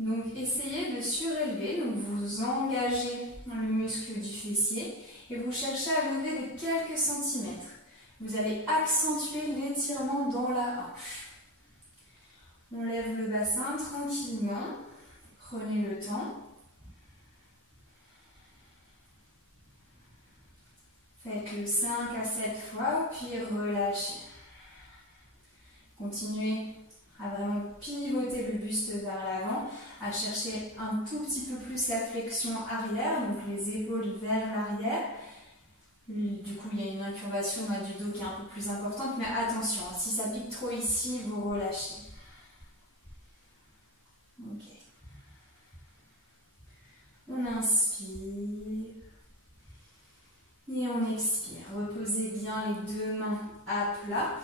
Donc essayez de surélever, donc vous engagez le muscle du fessier et vous cherchez à lever de quelques centimètres. Vous allez accentuer l'étirement dans la hanche. On lève le bassin tranquillement, prenez le temps. Faites-le 5 à 7 fois, puis relâchez. Continuez à vraiment pivoter le buste vers l'avant, à chercher un tout petit peu plus la flexion arrière, donc les épaules vers l'arrière. Du coup, il y a une incurvation du dos qui est un peu plus importante, mais attention, si ça pique trop ici, vous relâchez. Ok. On inspire et on expire. Reposez bien les deux mains à plat.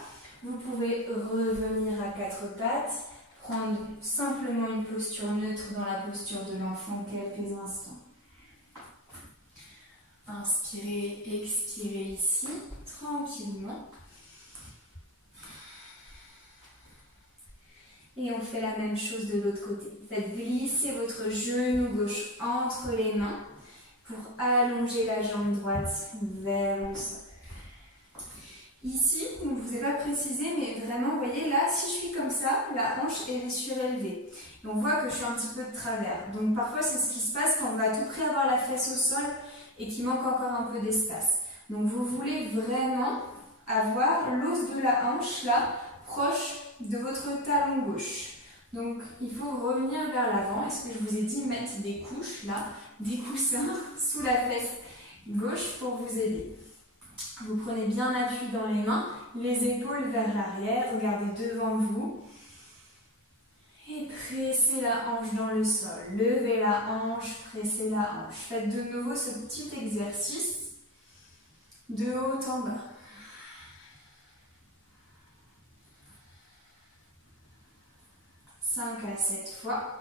Vous pouvez revenir à quatre pattes, prendre simplement une posture neutre dans la posture de l'enfant quelques instants. Inspirez, expirez ici, tranquillement. Et on fait la même chose de l'autre côté. Faites glisser votre genou gauche entre les mains pour allonger la jambe droite vers le sol. Ici, je ne vous ai pas précisé, mais vraiment, vous voyez, là, si je suis comme ça, la hanche est surélevée. Et on voit que je suis un petit peu de travers. Donc parfois, c'est ce qui se passe quand on va à tout prix avoir la fesse au sol et qu'il manque encore un peu d'espace. Donc vous voulez vraiment avoir l'os de la hanche, là, proche de votre talon gauche. Donc il faut revenir vers l'avant. Est-ce que je vous ai dit mettre des couches là, des coussins sous la fesse gauche pour vous aider. Vous prenez bien appui dans les mains, les épaules vers l'arrière, regardez devant vous et pressez la hanche dans le sol. Levez la hanche, pressez la hanche. Faites de nouveau ce petit exercice de haut en bas. Cinq à 7 fois.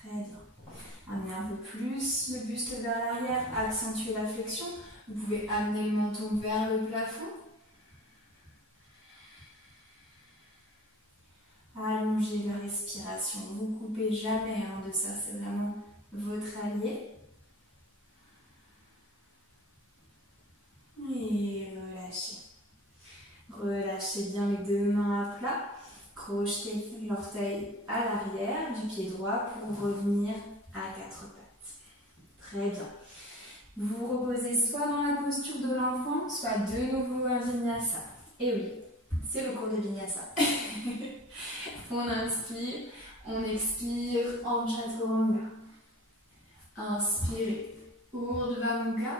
Très bien. Amenez un peu plus le buste vers l'arrière, accentuez la flexion. Vous pouvez amener le menton vers le plafond. Allongez la respiration. Vous ne coupez jamais de ça, c'est vraiment votre allié. Et relâchez. Relâchez bien les deux mains à plat. Crochetez l'orteil à l'arrière du pied droit pour revenir à quatre pattes. Très bien. Vous vous reposez soit dans la posture de l'enfant, soit de nouveau un vinyasa. Et oui, c'est le cours de vinyasa. On inspire, on expire en chaturanga. Inspirez, Urdhva Mukha.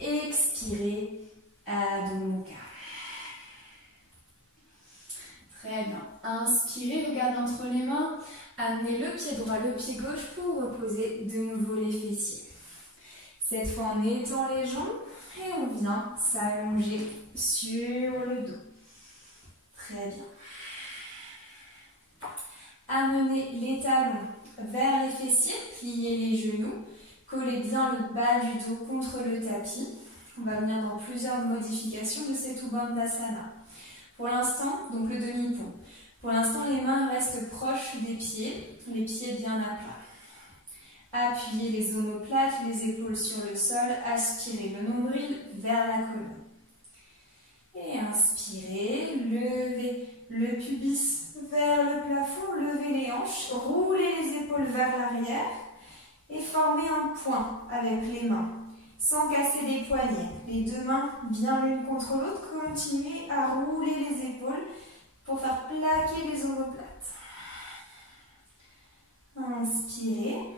Expirez, Adho Mukha. Très bien. Inspirez, regardez entre les mains. Amenez le pied droit, le pied gauche pour reposer de nouveau les fessiers. Cette fois, on étend les jambes et on vient s'allonger sur le dos. Très bien. Amenez les talons vers les fessiers, pliez les genoux, collez bien le bas du dos contre le tapis. On va venir dans plusieurs modifications de cette Utthana Dandasana. Pour l'instant, donc le demi-pont. Pour l'instant, les mains restent proches des pieds, les pieds bien à plat. Appuyez les omoplates, les épaules sur le sol, aspirez le nombril vers la colonne. Et inspirez, levez le pubis vers le plafond, levez les hanches, roulez les épaules vers l'arrière et formez un point avec les mains, sans casser les poignets. Les deux mains bien l'une contre l'autre, continuez à rouler les épaules pour faire plaquer les omoplates. Inspirez.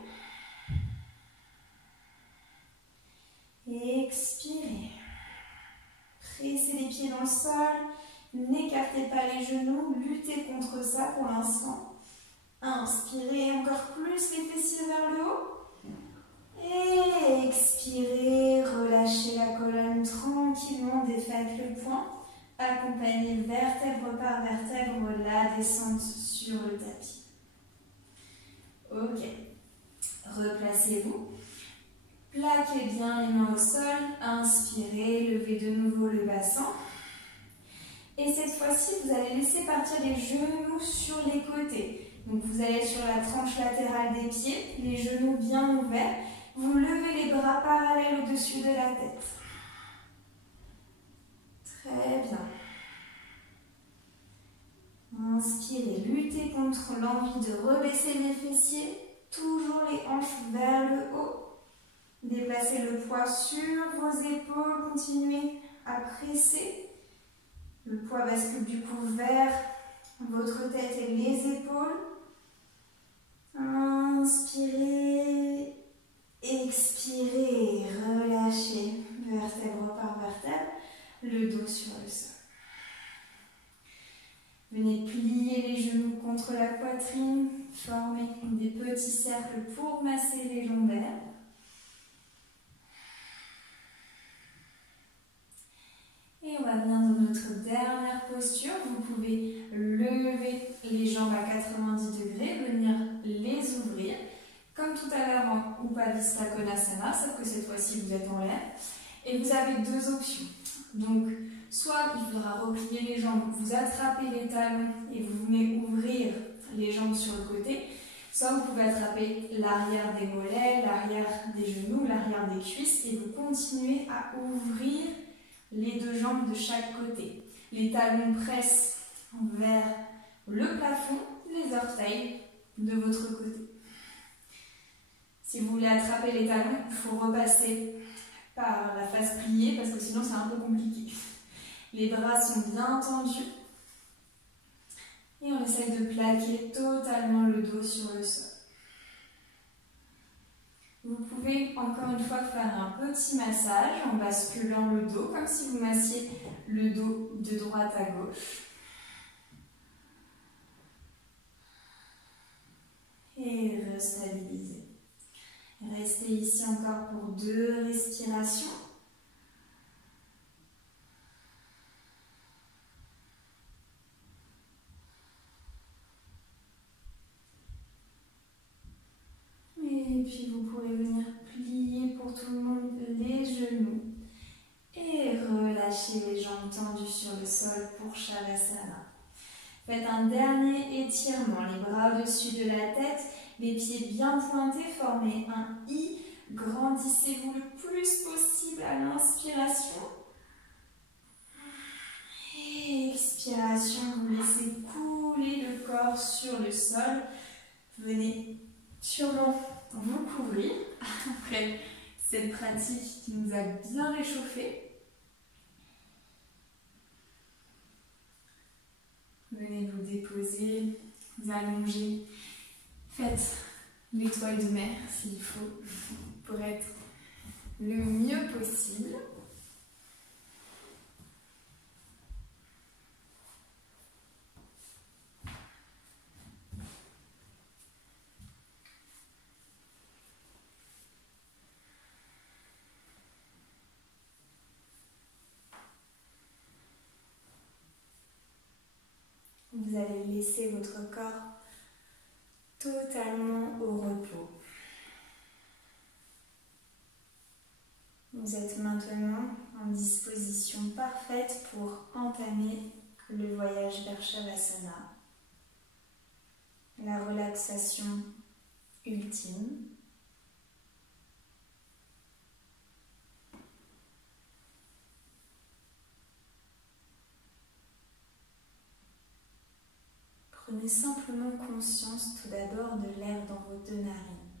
Expirez. Pressez les pieds dans le sol. N'écartez pas les genoux. Luttez contre ça pour l'instant. Inspirez encore plus les fessiers vers le haut. Et expirez. Relâchez la colonne tranquillement. Défaites le poing. Accompagnez vertèbre par vertèbre la descente sur le tapis. Ok. Replacez-vous. Plaquez bien les mains au sol, inspirez, levez de nouveau le bassin. Et cette fois-ci, vous allez laisser partir les genoux sur les côtés. Donc vous allez être sur la tranche latérale des pieds, les genoux bien ouverts. Vous levez les bras parallèles au-dessus de la tête. Très bien. Inspirez, luttez contre l'envie de rebaisser les fessiers, toujours les hanches vers le haut. Déplacez le poids sur vos épaules, continuez à presser. Le poids bascule du coup vers votre tête et les épaules. Inspirez, expirez, relâchez, vertèbre par vertèbre, le dos sur le sol. Venez plier les genoux contre la poitrine, formez des petits cercles pour masser les lombaires. Et on va venir dans notre dernière posture. Vous pouvez lever les jambes à 90 degrés, venir les ouvrir. Comme tout à l'heure en Upavista Konasana, sauf que cette fois-ci vous êtes en l'air. Et vous avez deux options. Donc, soit il faudra replier les jambes, vous attrapez les talons et vous venez ouvrir les jambes sur le côté. Soit vous pouvez attraper l'arrière des mollets, l'arrière des genoux, l'arrière des cuisses et vous continuez à ouvrir les deux jambes de chaque côté. Les talons pressent vers le plafond, les orteils de votre côté. Si vous voulez attraper les talons, il faut repasser par la face pliée parce que sinon c'est un peu compliqué. Les bras sont bien tendus et on essaye de plaquer totalement le dos sur le sol. Vous pouvez encore une fois faire un petit massage en basculant le dos, comme si vous massiez le dos de droite à gauche. Et restabilisez. Restez ici encore pour 2 respirations. Et puis vous pourrez venir plier pour tout le monde les genoux et relâcher les jambes tendues sur le sol pour Shavasana. Faites un dernier étirement, les bras au-dessus de la tête, les pieds bien pointés, formez un I, grandissez-vous le plus possible à l'inspiration. Et expiration, vous laissez couler le corps sur le sol. Venez sûrement vous couvrir après cette pratique qui nous a bien réchauffé. Venez vous déposer, vous allonger. Faites l'étoile de mer s'il faut pour être le mieux possible. laissez votre corps totalement au repos. Vous êtes maintenant en disposition parfaite pour entamer le voyage vers Shavasana, la relaxation ultime. Prenez simplement conscience tout d'abord de l'air dans vos deux narines,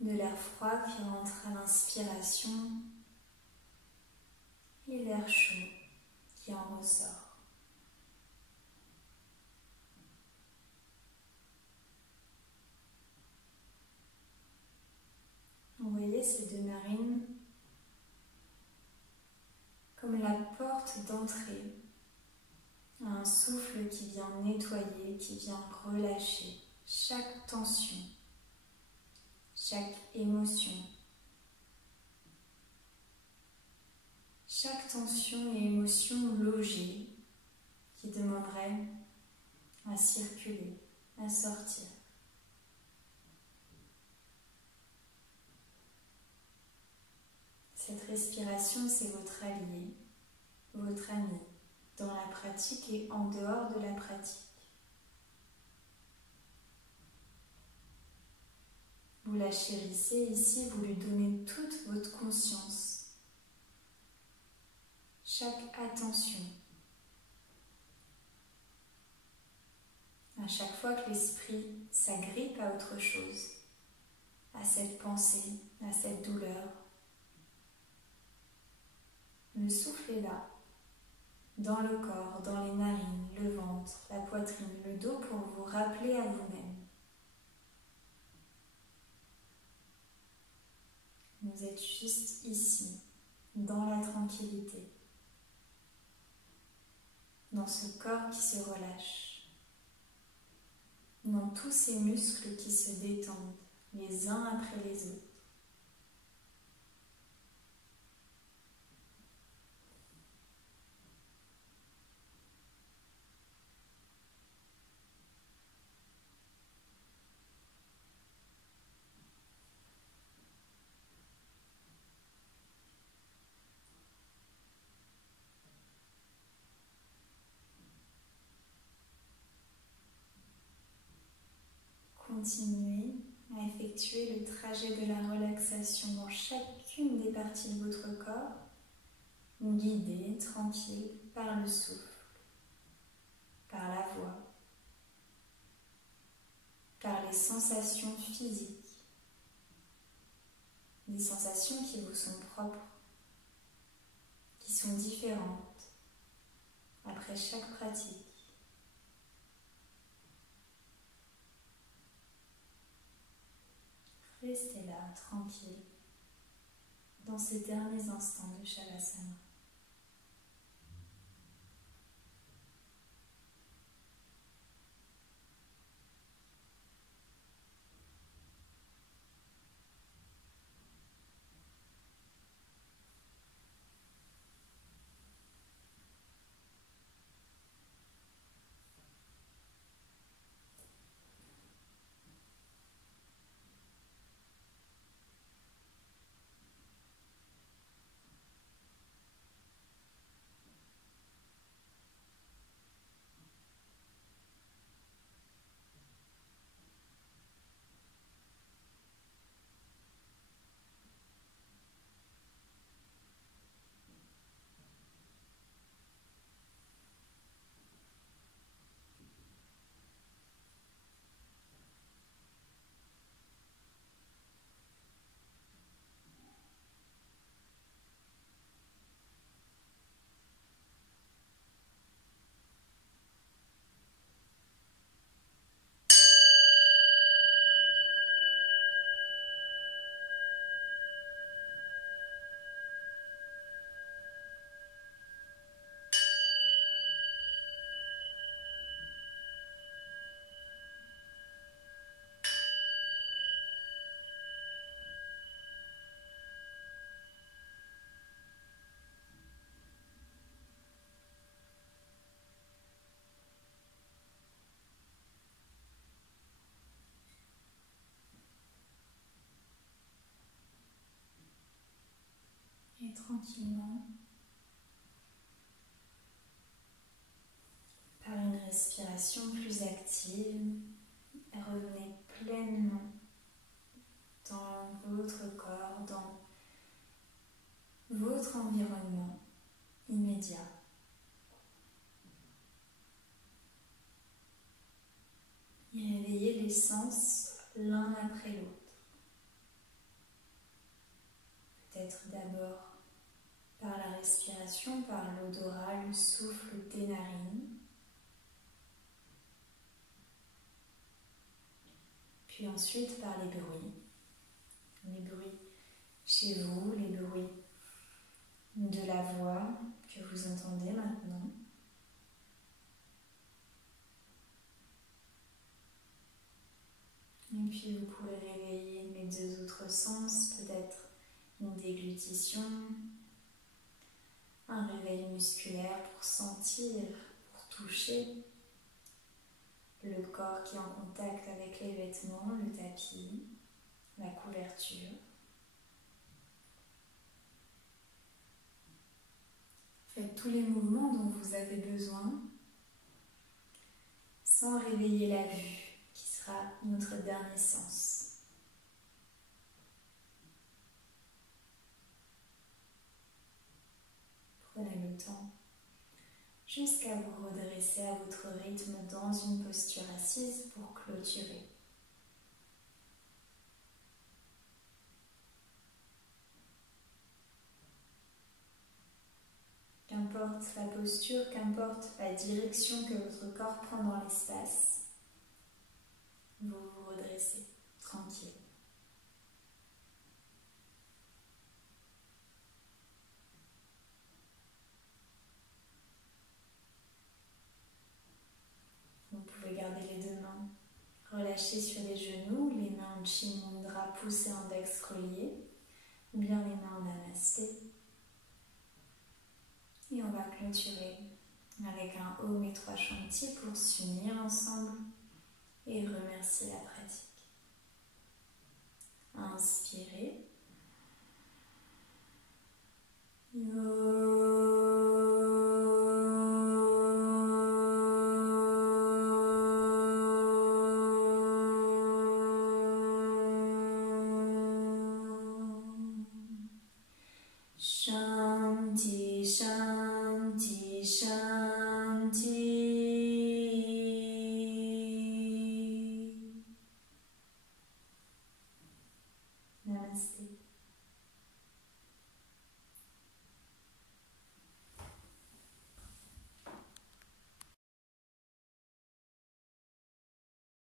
de l'air froid qui rentre à l'inspiration et l'air chaud qui en ressort. Vous voyez ces deux narines comme la porte d'entrée à un souffle qui vient nettoyer, qui vient relâcher chaque tension, chaque émotion. Chaque tension et émotion logée qui demanderait à circuler, à sortir. Cette respiration, c'est votre allié, votre ami, dans la pratique et en dehors de la pratique. Vous la chérissez ici, vous lui donnez toute votre conscience, chaque attention. À chaque fois que l'esprit s'agrippe à autre chose, à cette pensée, à cette douleur, le souffle est là, dans le corps, dans les narines, le ventre, la poitrine, le dos pour vous rappeler à vous-même. Vous êtes juste ici, dans la tranquillité, dans ce corps qui se relâche, dans tous ces muscles qui se détendent les uns après les autres. Continuez à effectuer le trajet de la relaxation dans chacune des parties de votre corps, guidé, tranquille, par le souffle, par la voix, par les sensations physiques, des sensations qui vous sont propres, qui sont différentes après chaque pratique. Restez là, tranquille, dans ces derniers instants de Shavasana. Et tranquillement, par une respiration plus active, revenez pleinement dans votre corps, dans votre environnement immédiat. Et réveillez les sens l'un après l'autre. Peut-être d'abord par la respiration, par l'odorat, le souffle des narines. Puis ensuite par les bruits. Les bruits chez vous, les bruits de la voix que vous entendez maintenant. Et puis vous pouvez réveiller les deux autres sens, peut-être une déglutition, un réveil musculaire pour sentir, pour toucher le corps qui est en contact avec les vêtements, le tapis, la couverture. Faites tous les mouvements dont vous avez besoin sans réveiller la vue, qui sera notre dernier sens. Prenez le temps jusqu'à vous redresser à votre rythme dans une posture assise pour clôturer. Qu'importe la posture, qu'importe la direction que votre corps prend dans l'espace, vous vous redressez tranquille. Vous pouvez garder les deux mains relâchées sur les genoux, les mains en Chin Mudra poussées, index relié, ou bien les mains en Namasté. Et on va clôturer avec un Om et 3 Shanti pour s'unir ensemble et remercier la pratique. Inspirez. Shanti, Shanti, Shanti.